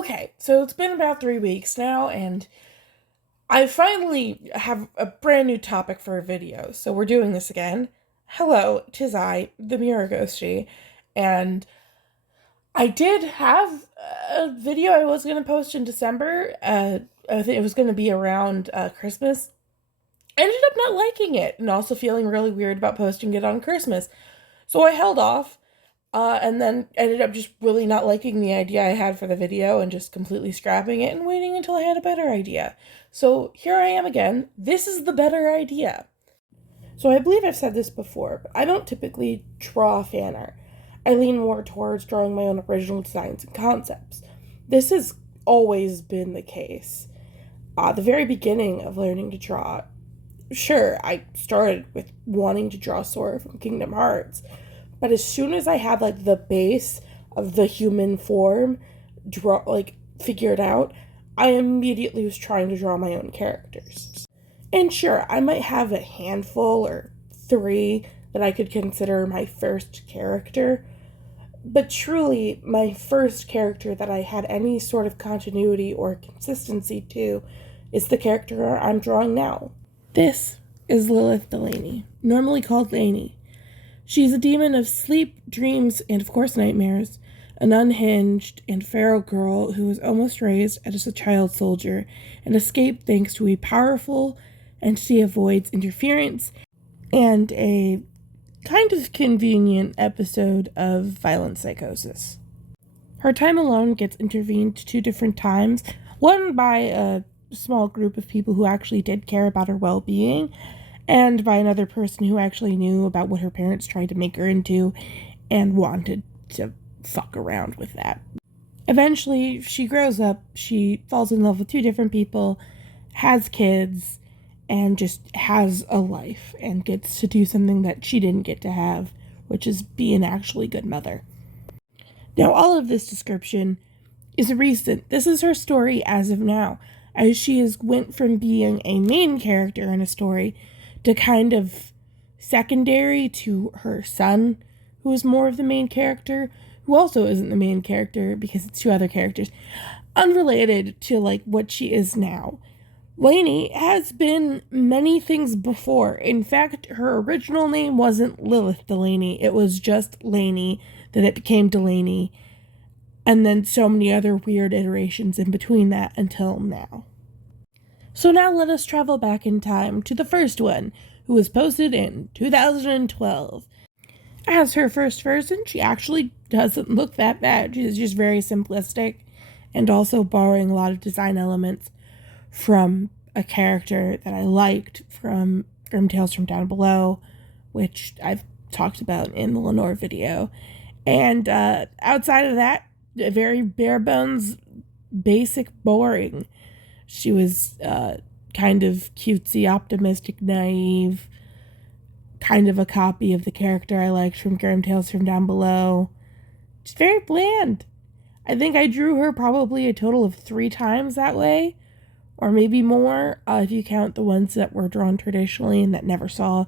Okay, so it's been about 3 weeks now, and I finally have a brand new topic for a video, so we're doing this again. Hello, 'tis I, the Mirror Ghosty, and I did have a video I was going to post in December. I think it was going to be around Christmas. I ended up not liking it, and also feeling really weird about posting it on Christmas, so I held off. And then ended up just really not liking the idea I had for the video and just completely scrapping it and waiting until I had a better idea. So here I am again. This is the better idea. So I believe I've said this before, but I don't typically draw fan art. I lean more towards drawing my own original designs and concepts. This has always been the case. The very beginning of learning to draw, sure, I started with wanting to draw Sora from Kingdom Hearts. But as soon as I had the base of the human form figured out, I immediately was trying to draw my own characters. And sure, I might have a handful or three that I could consider my first character, but truly my first character that I had any sort of continuity or consistency to is the character I'm drawing now. This is Lilith Delaney, normally called Lainey. She's a demon of sleep, dreams, and of course nightmares, an unhinged and feral girl who was almost raised as a child soldier and escaped thanks to a powerful entity of void's interference and a kind of convenient episode of violent psychosis. Her time alone gets intervened 2 different times, one by a small group of people who actually did care about her well-being, and by another person who actually knew about what her parents tried to make her into and wanted to fuck around with that. Eventually, she grows up, she falls in love with 2 different people, has kids, and just has a life, and gets to do something that she didn't get to have, which is be an actually good mother. Now, all of this description is recent. This is her story as of now, as she has went from being a main character in a story to kind of secondary to her son, who is more of the main character, who also isn't the main character because it's 2 other characters, unrelated to what she is now. Lainey has been many things before. In fact, her original name wasn't Lilith Delaney. It was just Lainey, then it became Delaney, and then so many other weird iterations in between that until now. So now let us travel back in time to the first one, who was posted in 2012. As her first version, she actually doesn't look that bad. She's just very simplistic and also borrowing a lot of design elements from a character that I liked from Tales from Down Below, which I've talked about in the Lenore video. And outside of that, very bare bones, basic, boring. She was kind of cutesy, optimistic, naive, kind of a copy of the character I liked from Tales from Down Below. Just very bland. I think I drew her probably a total of 3 times that way, or maybe more, if you count the ones that were drawn traditionally and that never saw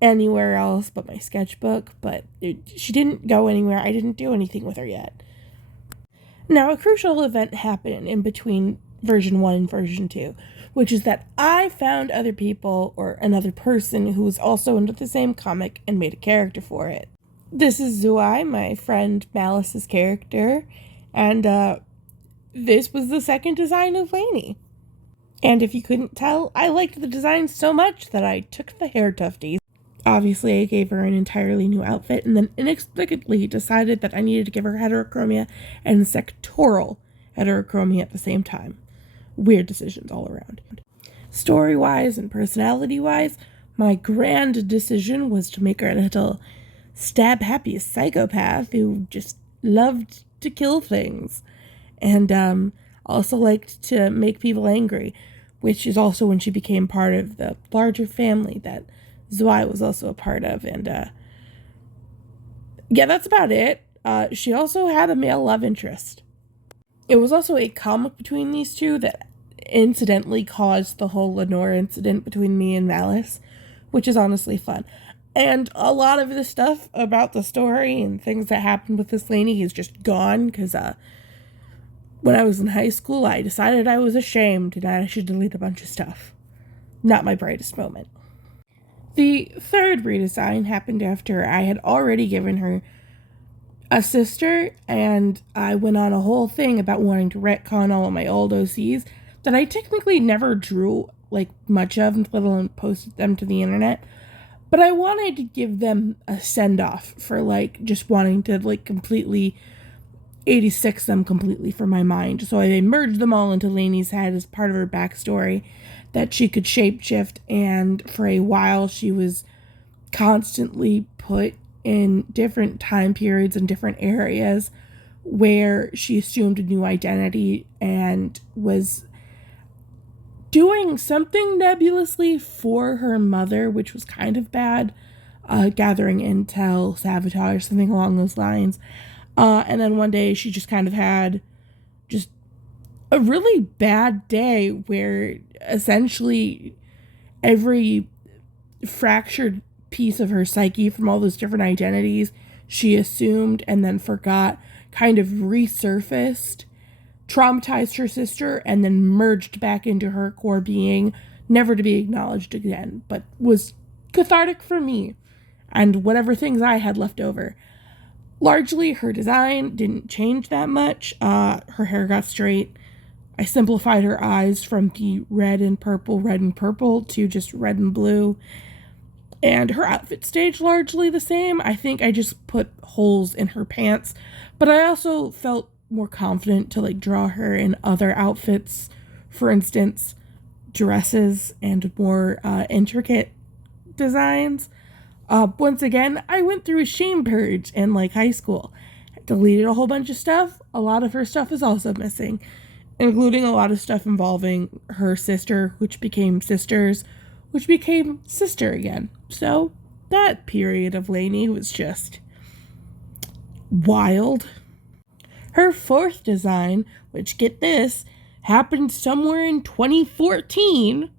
anywhere else but my sketchbook, but she didn't go anywhere. I didn't do anything with her yet. Now, a crucial event happened in between version 1 and version 2, which is that I found other people or another person who was also into the same comic and made a character for it. This is Zuai, my friend Malice's character, and this was the second design of Lainey. And if you couldn't tell, I liked the design so much that I took the hair tufties. Obviously, I gave her an entirely new outfit and then inexplicably decided that I needed to give her heterochromia and sectoral heterochromia at the same time. Weird decisions all around. Story-wise and personality-wise, my grand decision was to make her a little stab-happy psychopath who just loved to kill things. And also liked to make people angry, which is also when she became part of the larger family that Zwei was also a part of. And yeah, that's about it. She also had a male love interest. It was also a comic between these 2 that incidentally caused the whole Lenore incident between me and Malice, which is honestly fun. And a lot of the stuff about the story and things that happened with this Lainey is just gone because when I was in high school, I decided I was ashamed and I should delete a bunch of stuff. Not my brightest moment. The third redesign happened after I had already given her a sister, and I went on a whole thing about wanting to retcon all of my old OCs that I technically never drew like much of, let alone posted them to the internet. But I wanted to give them a send-off for like just wanting to like completely 86 them completely from my mind. So I merged them all into Lainey's head as part of her backstory, that she could shapeshift, and for a while she was constantly put in different time periods and different areas where she assumed a new identity and was doing something nebulously for her mother, which was kind of bad, gathering intel, sabotage, something along those lines. And then one day she just kind of had just a really bad day where essentially every fractured piece of her psyche from all those different identities she assumed and then forgot kind of resurfaced, traumatized her sister, and then merged back into her core being, never to be acknowledged again, but was cathartic for me and whatever things I had left over. Largely, her design didn't change that much. Her hair got straight. I simplified her eyes from the red and purple to just red and blue. And her outfit stayed largely the same. I think I just put holes in her pants. But I also felt more confident to like draw her in other outfits. For instance, dresses and more intricate designs. Once again, I went through a shame purge in like high school. I deleted a whole bunch of stuff. A lot of her stuff is also missing, including a lot of stuff involving her sister, which became sisters, which became sister again. So that period of Lainey was just wild. Her fourth design, which get this, happened somewhere in 2014.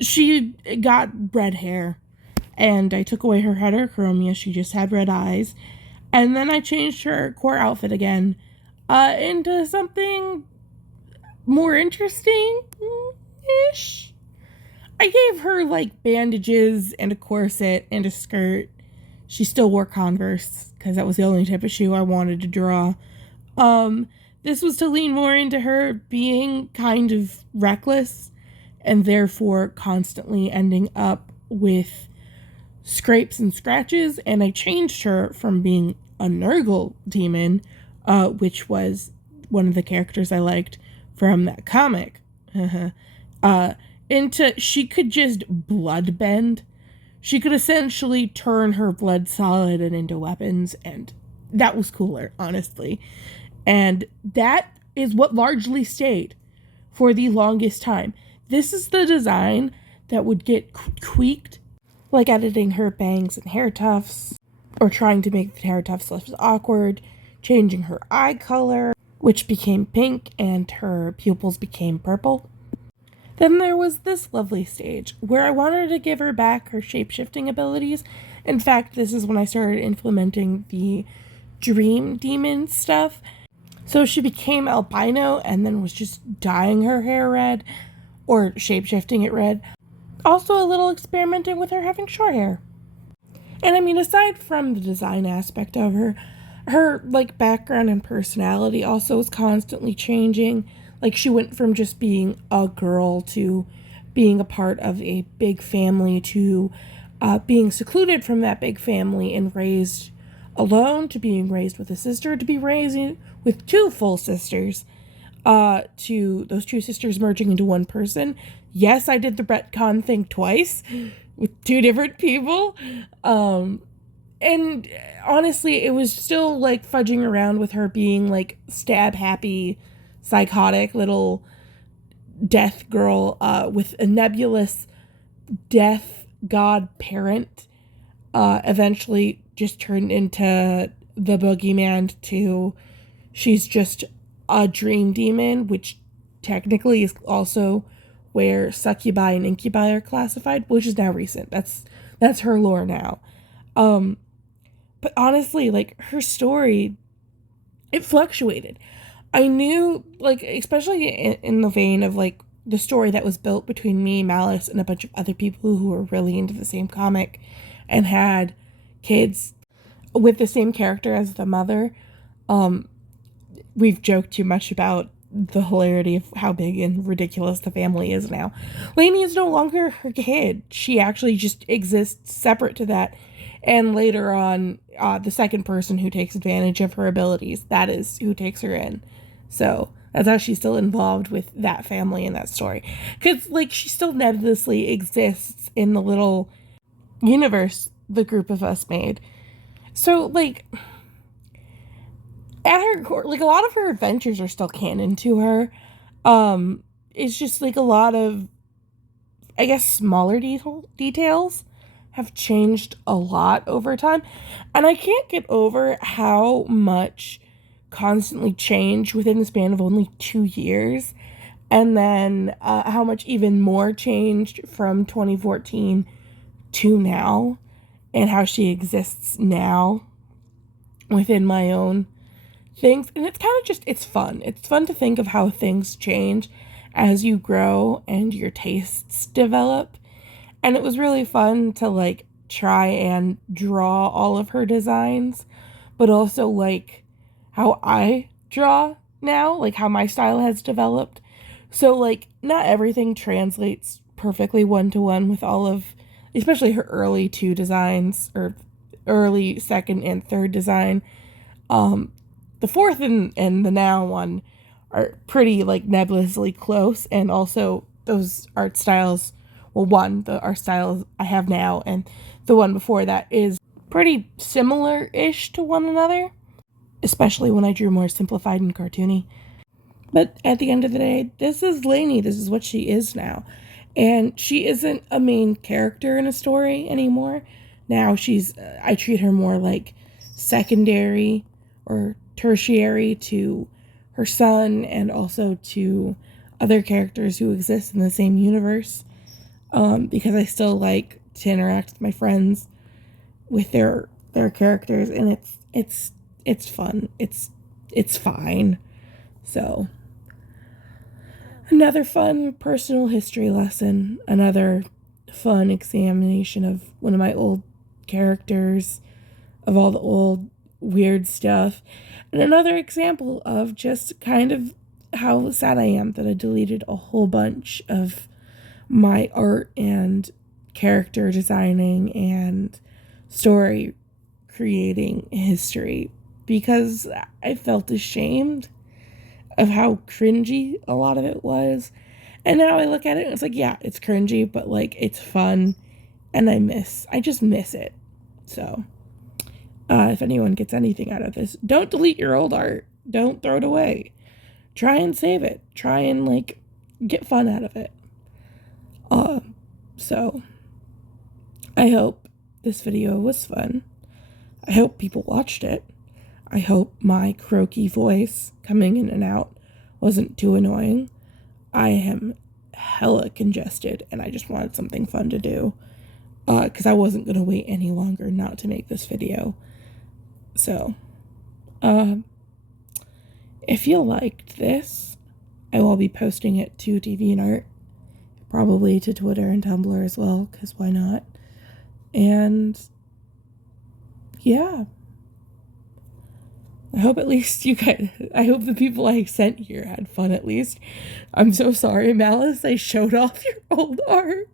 She got red hair. And I took away her heterochromia. She just had red eyes. And then I changed her core outfit again into something more interesting-ish. I gave her, like, bandages and a corset and a skirt. She still wore Converse, because that was the only type of shoe I wanted to draw. This was to lean more into her being kind of reckless and therefore constantly ending up with scrapes and scratches, and I changed her from being a Nurgle demon, which was one of the characters I liked from that comic, into she could just bloodbend. She could essentially turn her blood solid and into weapons, and that was cooler, honestly. And that is what largely stayed for the longest time. This is the design that would get tweaked, like editing her bangs and hair tufts, or trying to make the hair tufts less awkward, changing her eye color, which became pink, and her pupils became purple. Then there was this lovely stage where I wanted to give her back her shape-shifting abilities. In fact, this is when I started implementing the dream demon stuff. So she became albino and then was just dyeing her hair red, or shape-shifting it red. Also a little experimenting with her having short hair. And I mean, aside from the design aspect of her like background and personality also was constantly changing. Like she went from just being a girl to being a part of a big family to being secluded from that big family and raised alone, to being raised with a sister, to be raised with two full sisters, to those two sisters merging into one person. Yes, I did the retcon thing twice with two different people. And honestly, it was still like fudging around with her being like stab happy, psychotic little death girl with a nebulous death god parent. Eventually just turned into the boogeyman to she's just a dream demon, which technically is also where succubi and incubi are classified, which is now recent. That's her lore now. But honestly, like her story, it fluctuated. I knew, like, especially in the vein of, like, the story that was built between me, Malice, and a bunch of other people who were really into the same comic and had kids with the same character as the mother. We've joked too much about the hilarity of how big and ridiculous the family is now. Lainey is no longer her kid. She actually just exists separate to that. And later on, the second person who takes advantage of her abilities, that is who takes her in. So that's how she's still involved with that family in that story. Because, like, she still nebulously exists in the little universe the group of us made. So, like, at her core, like, a lot of her adventures are still canon to her. It's just, like, a lot of, I guess, smaller details have changed a lot over time. And I can't get over how much constantly changed within the span of only 2 years. And then how much even more changed from 2014 to now. And how she exists now within my own things. And it's kind of just, it's fun. It's fun to think of how things change as you grow and your tastes develop. And it was really fun to, like, try and draw all of her designs, but also, like, how I draw now, like, how my style has developed. So, like, not everything translates perfectly one-to-one with all of, especially her early 2 designs, or early 2nd and 3rd design. The 4th and the now one are pretty, like, nebulously close, and also those art styles, well, the art style I have now and the one before that is pretty similar-ish to one another, especially when I drew more simplified and cartoony. But at the end of the day, this is Lainey. This is what she is now. And she isn't a main character in a story anymore. Now I treat her more like secondary or tertiary to her son and also to other characters who exist in the same universe. Because I still like to interact with my friends with their characters, and it's fun. It's fine. So, another fun personal history lesson, another fun examination of one of my old characters, of all the old weird stuff, and another example of just kind of how sad I am that I deleted a whole bunch of my art and character designing and story creating history, because I felt ashamed of how cringy a lot of it was. And now I look at it and it's like, yeah, it's cringy, but, like, it's fun, and I just miss it. So, if anyone gets anything out of this, don't delete your old art. Don't throw it away. Try and save it. Try and, like, get fun out of it. So, I hope this video was fun. I hope people watched it. I hope my croaky voice coming in and out wasn't too annoying. I am hella congested, and I just wanted something fun to do. Because I wasn't going to wait any longer not to make this video. So, if you liked this, I will be posting it to DeviantArt. Probably to Twitter and Tumblr as well, because why not? And yeah. I hope at least I hope the people I sent here had fun at least. I'm so sorry, Malice, I showed off your old art.